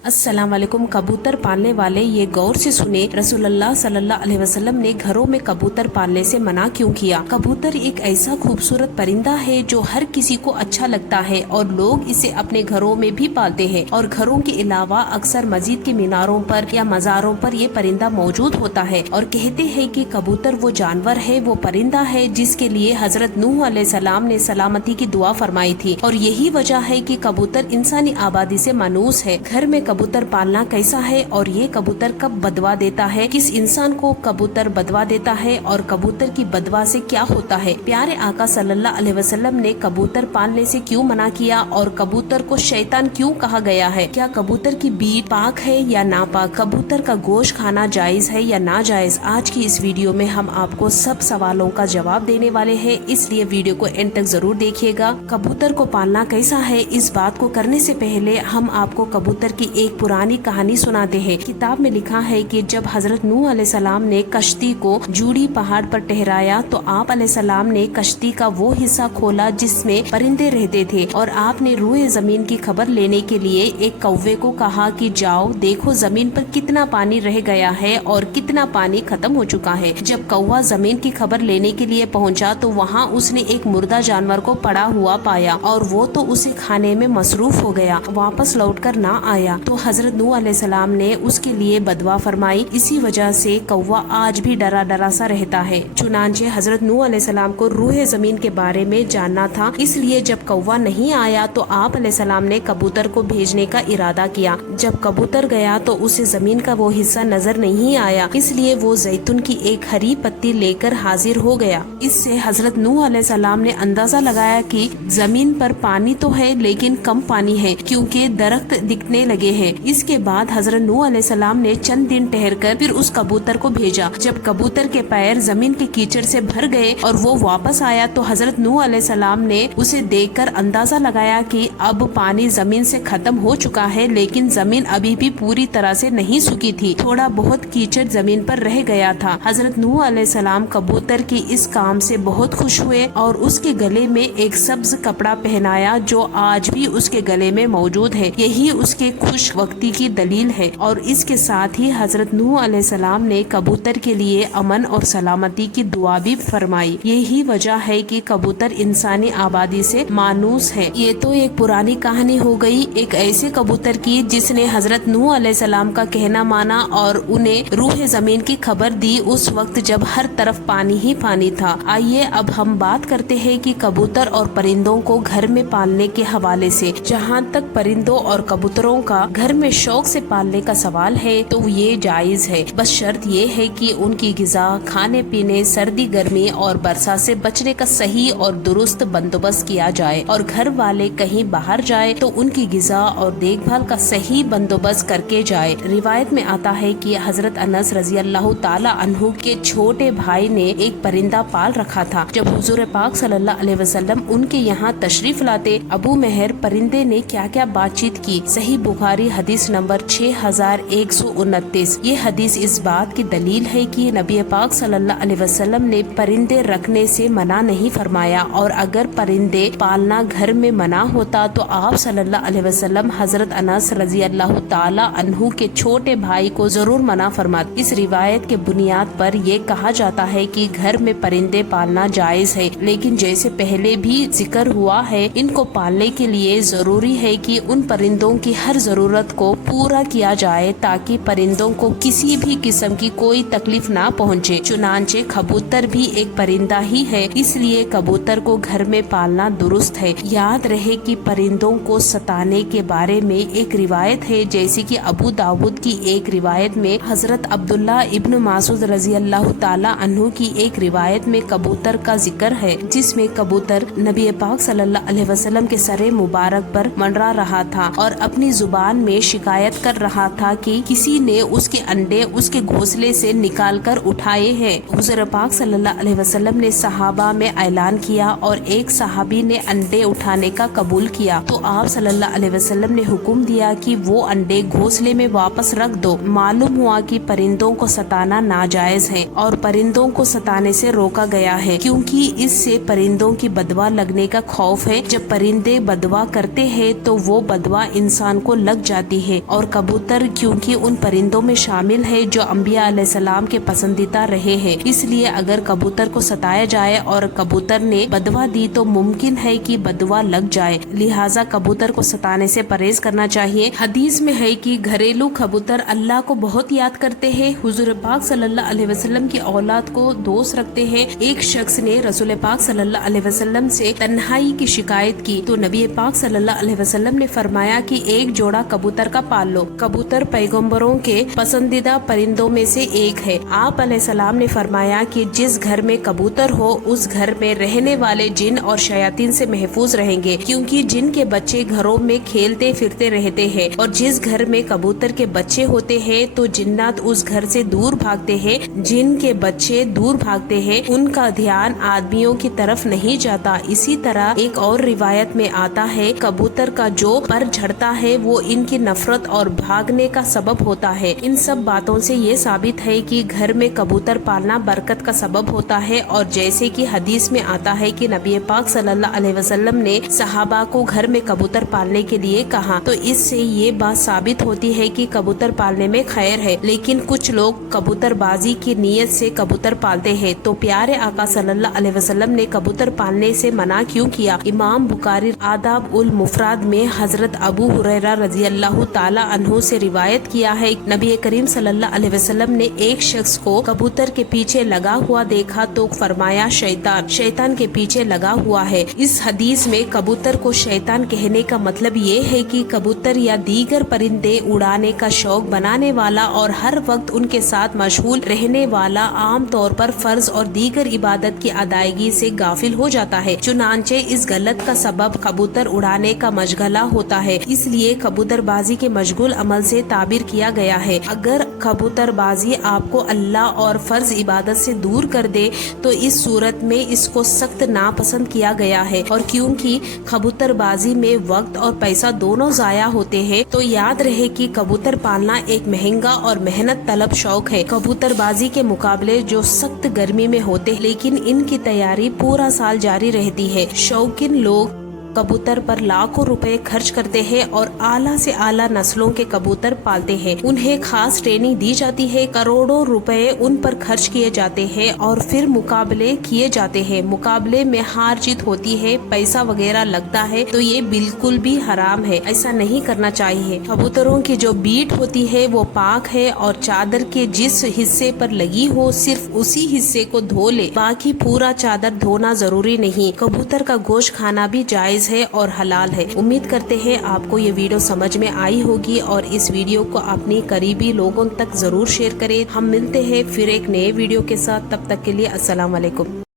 अस्सलाम वालेकुम। कबूतर पालने वाले ये गौर से सुने, रसूलुल्लाह सल्लल्लाहु अलैहि वसल्लम ने घरों में कबूतर पालने से मना क्यों किया। कबूतर एक ऐसा खूबसूरत परिंदा है जो हर किसी को अच्छा लगता है और लोग इसे अपने घरों में भी पालते हैं और घरों के अलावा अक्सर मस्जिद के मीनारों पर या मज़ारों पर ये परिंदा मौजूद होता है। और कहते हैं कि कबूतर वो जानवर है, वो परिंदा है जिसके लिए हजरत नूह अलैहिस्सलाम ने सलामती की दुआ फरमाई थी। और यही वजह है कि कबूतर इंसानी आबादी से मानूस है। घर में कबूतर पालना कैसा है और ये कबूतर कब बदवा देता है, किस इंसान को कबूतर बदवा देता है और कबूतर की बदवा से क्या होता है। प्यारे आका सल्लल्लाहु अलैहि वसल्लम ने कबूतर पालने से क्यों मना किया और कबूतर को शैतान क्यों कहा गया है। क्या कबूतर की बीट पाक है या नापाक, कबूतर का गोश्त खाना जायज है या नाजायज। आज की इस वीडियो में हम आपको सब सवालों का जवाब देने वाले हैं, इसलिए वीडियो को एंड तक जरूर देखिएगा। कबूतर को पालना कैसा है, इस बात को करने से पहले हम आपको कबूतर की एक पुरानी कहानी सुनाते हैं। किताब में लिखा है कि जब हजरत नूह अलैहिस्सलाम ने कश्ती को जूड़ी पहाड़ पर ठहराया तो आप अलैहिस्सलाम ने कश्ती का वो हिस्सा खोला जिसमें परिंदे रहते थे और आपने रूए जमीन की खबर लेने के लिए एक कौवे को कहा कि जाओ देखो जमीन पर कितना पानी रह गया है और कितना पानी खत्म हो चुका है। जब कौवा जमीन की खबर लेने के लिए पहुंचा तो वहां उसने एक मुर्दा जानवर को पड़ा हुआ पाया और वो तो उसे खाने में मसरूफ हो गया, वापस लौटकर ना आया। तो हजरत नूह अलैहिस्सलाम ने उसके लिए बदवा फरमाई। इसी वजह से कौवा आज भी डरा डरा सा रहता है। चुनांचे हजरत नूह अलैहिस्सलाम को रूहे जमीन के बारे में जानना था, इसलिए जब कौवा नहीं आया तो आप अलैहिस्सलाम ने कबूतर को भेजने का इरादा किया। जब कबूतर गया तो उसे जमीन का वो हिस्सा नजर नहीं आया, इसलिए वो जैतून की एक हरी पत्ती लेकर हाजिर हो गया। इससे हजरत नूह अलैहिस्सलाम ने अंदाजा लगाया कि जमीन पर पानी तो है लेकिन कम पानी है क्योंकि दरख्त दिखने लगे हैं। इसके बाद हजरत नूह अलैहिस्सलाम ने चंद दिन ठहरकर फिर उस कबूतर को भेजा। जब कबूतर के पैर जमीन के कीचड़ से भर गए और वो वापस आया तो हजरत नूह अलैहिस्सलाम ने उसे देखकर अंदाजा लगाया कि अब पानी जमीन से खत्म हो चुका है, लेकिन जमीन अभी भी पूरी तरह से नहीं सूखी थी, थोड़ा बहुत कीचड़ जमीन पर रह गया था। हजरत नूह अलैहिस्सलाम कबूतर के इस काम से बहुत खुश हुए और उसके गले में एक सब्ज कपड़ा पहनाया जो आज भी उसके गले में मौजूद है। यही उसके खुश वक्ती की दलील है। और इसके साथ ही हजरत नूह अलैहिस्सलाम ने कबूतर के लिए अमन और सलामती की दुआ भी फरमाई। यही वजह है कि कबूतर इंसानी आबादी से मानूस है। ये तो एक पुरानी कहानी हो गई एक ऐसे कबूतर की जिसने हजरत नूह अलैहिस्सलाम का कहना माना और उन्हें रूह जमीन की खबर दी उस वक्त जब हर तरफ पानी ही पानी था। आइए अब हम बात करते हैं कि कबूतर और परिंदों को घर में पालने के हवाले से। जहाँ तक परिंदों और कबूतरों का घर में शौक से पालने का सवाल है तो ये जायज है, बस शर्त ये है कि उनकी गिज़ा, खाने पीने, सर्दी गर्मी और बरसात से बचने का सही और दुरुस्त बंदोबस्त किया जाए और घर वाले कहीं बाहर जाए तो उनकी गिज़ा और देखभाल का सही बंदोबस्त करके जाए। रिवायत में आता है कि हजरत अनस रजी अल्लाह ताला अन्हु के छोटे भाई ने एक परिंदा पाल रखा था। जब हुजूर पाक सल्लल्लाहु अलैहि वसल्लम उनके यहाँ तशरीफ लाते अबू मेहर परिंदे ने क्या क्या बातचीत की। सही बुखारी हदीस नंबर 6129। ये हदीस इस बात की दलील है कि नबी पाक सल्लल्लाहु अलैहि वसल्लम ने परिंदे रखने से मना नहीं फरमाया और अगर परिंदे पालना घर में मना होता तो आप सल्लल्लाहु अलैहि वसल्लम हजरत अनस रजी अल्लाह ताला अन्हु के छोटे भाई को जरूर मना फरमाते। इस रिवायत के बुनियाद पर ये कहा जाता है कि घर में परिंदे पालना जायज है, लेकिन जैसे पहले भी जिक्र हुआ है इनको पालने के लिए जरूरी है कि उन परिंदों की हर जरूरत को पूरा किया जाए ताकि परिंदों को किसी भी किस्म की कोई तकलीफ ना पहुंचे। चुनांचे कबूतर भी एक परिंदा ही है, इसलिए कबूतर को घर में पालना दुरुस्त है। याद रहे कि परिंदों को सताने के बारे में एक रिवायत है, जैसे कि अबू दाऊद की एक रिवायत में हजरत अब्दुल्ला इब्न मासूद रजी अल्लाह ताला अन्हु की एक रिवायत में कबूतर का जिक्र है, जिसमें कबूतर नबी पाक सल्लल्लाहु अलैहि वसल्लम के सरे मुबारक पर मंडरा रहा था और अपनी जुबान में शिकायत कर रहा था कि किसी ने उसके अंडे उसके घोंसले से निकाल कर उठाए हैं। हुजूर पाक सल्लल्लाहु अलैहि वसल्लम ने सहाबा में ऐलान किया और एक सहाबी ने अंडे उठाने का कबूल किया तो आप सल्लल्लाहु अलैहि वसल्लम ने हुक्म दिया कि वो अंडे घोंसले में वापस रख दो। मालूम हुआ कि परिंदों को सताना नाजायज है और परिंदों को सताने से रोका गया है क्योंकि इससे परिंदों की बदवा लगने का खौफ है। जब परिंदे बदवा करते हैं तो वो बदवा इंसान को लग जाती है। और कबूतर क्योंकि उन परिंदों में शामिल है जो अंबिया अलैहिस्सलाम के पसंदीदा रहे हैं, इसलिए अगर कबूतर को सताया जाए और कबूतर ने बदवा दी तो मुमकिन है कि बदवा लग जाए। लिहाजा कबूतर को सताने से परहेज करना चाहिए। हदीस में है कि घरेलू कबूतर अल्लाह को बहुत याद करते हैं। हुजूर पाक सल्लल्लाहु अलैहि वसल्लम की औलाद को दोस्त रखते हैं। एक शख्स ने रसूल पाक सल्लल्लाहु अलैहि वसल्लम से तन्हाई की शिकायत की तो नबी पाक सल्लल्लाहु अलैहि वसल्लम ने फरमाया कि एक जोड़ा कबूतर का पाल लो। कबूतर पैगंबरों के पसंदीदा परिंदों में से एक है। आप अलैहिस्सलाम ने फरमाया कि जिस घर में कबूतर हो उस घर में रहने वाले जिन और शयातीन से महफूज रहेंगे, क्योंकि जिन के बच्चे घरों में खेलते फिरते रहते हैं और जिस घर में कबूतर के बच्चे होते हैं तो जिन्नात उस घर से दूर भागते हैं। जिन के बच्चे दूर भागते हैं उनका ध्यान आदमियों की तरफ नहीं जाता। इसी तरह एक और रिवायत में आता है कबूतर का जो पर झड़ता है वो इनकी नफरत और भागने का सबब होता है। इन सब बातों से ये साबित है कि घर में कबूतर पालना बरकत का सबब होता है। और जैसे कि हदीस में आता है कि नबी पाक सल्लल्लाहु अलैहि वसल्लम ने सहाबा को घर में कबूतर पालने के लिए कहा, तो इससे ये बात साबित होती है कि कबूतर पालने में खैर है। लेकिन कुछ लोग कबूतरबाजी की नीयत से कबूतर पालते हैं, तो प्यारे आका सल्लल्लाहु अलैहि वसल्लम ने कबूतर पालने से मना क्यों किया? इमाम बुखारी आदाब उल मुफराद में हजरत अबू हुरैरा रज़ियल्लाहु ताला अन्हु से रिवायत किया है, नबी करीम सल्लल्लाहु अलैहि वसल्लम ने एक शख्स को कबूतर के पीछे लगा हुआ देखा तो फरमाया शैतान के पीछे लगा हुआ है। इस हदीस में कबूतर को शैतान कहने का मतलब ये है कि कबूतर या दीगर परिंदे उड़ाने का शौक बनाने वाला और हर वक्त उनके साथ मशगूल रहने वाला आम तौर पर फर्ज और दीगर इबादत की अदायगी से गाफिल हो जाता है। चुनांचे इस गलत का सबब कबूतर उड़ाने का मशगला होता है, इसलिए कबूतरबाजी के मशगूल अमल से ताबीर किया गया है। अगर कबूतरबाजी आपको अल्लाह और फर्ज इबादत से दूर कर दे तो इस सूरत में इसको सख्त नापसंद किया गया है। और क्योंकि कबूतरबाजी में वक्त और पैसा दोनों जाया होते हैं, तो याद रहे कि कबूतर पालना एक महंगा और मेहनत तलब शौक है। कबूतरबाजी के मुकाबले जो सख्त गर्मी में होते हैं, लेकिन इनकी तैयारी पूरा साल जारी रहती है। शौकीन लोग कबूतर पर लाखों रुपए खर्च करते हैं और आला से आला नस्लों के कबूतर पालते हैं। उन्हें खास ट्रेनिंग दी जाती है, करोड़ों रुपए उन पर खर्च किए जाते हैं और फिर मुकाबले किए जाते हैं। मुकाबले में हार जीत होती है, पैसा वगैरह लगता है, तो ये बिल्कुल भी हराम है, ऐसा नहीं करना चाहिए। कबूतरों की जो बीट होती है वो पाक है और चादर के जिस हिस्से पर लगी हो सिर्फ उसी हिस्से को धो ले, बाकी पूरा चादर धोना जरूरी नहीं। कबूतर का गोश्त खाना भी जायज है और हलाल है। उम्मीद करते हैं आपको ये वीडियो समझ में आई होगी और इस वीडियो को अपनी करीबी लोगों तक जरूर शेयर करें। हम मिलते हैं फिर एक नए वीडियो के साथ, तब तक के लिए अस्सलाम वालेकुम।